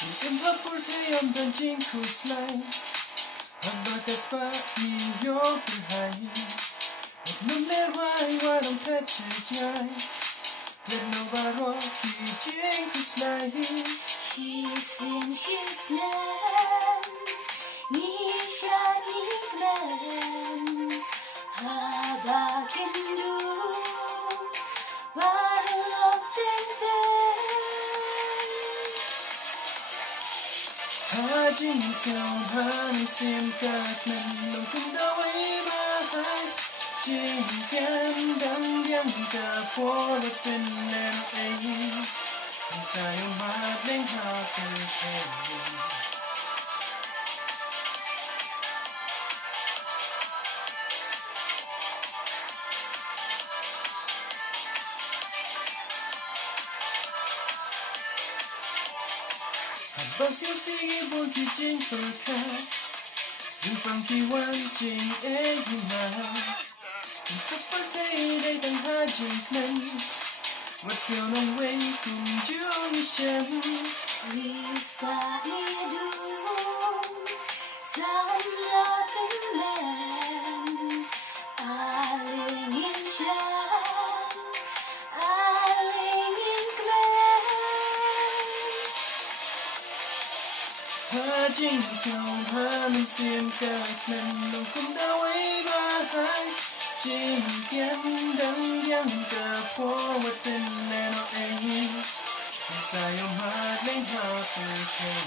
Em hấp hối thấy em đang chính khúc lại Habakas pa iyo hay At nung le hoài hoài lòng phép chạy chạy Let no baro ki chính khúc lại Shisin shislen Nisha iglen Habakindu Baralok tenten Ha chính sao hắn xem các mình lòng không đau ấy mà hai Chính kém đắng ghém cả phố đất bên em ấy Không sai mà đánh hạ từ thêm Bao siêu sĩ buồn khi chính phở khác Dừng bằng kỳ quan trình ế như nào Tình sắp bắt thấy đây thằng hai trình nên Vật siêu nông quay cùng chúa như xem Rista idum Samla temmen Aling in chan Aling in glen Ha chính sao hắn xem các mình lòng không đau ấy mà hai Chính kém đắng ghém cả phố vật tên em ấy Không sai mà đánh hạ từ thêm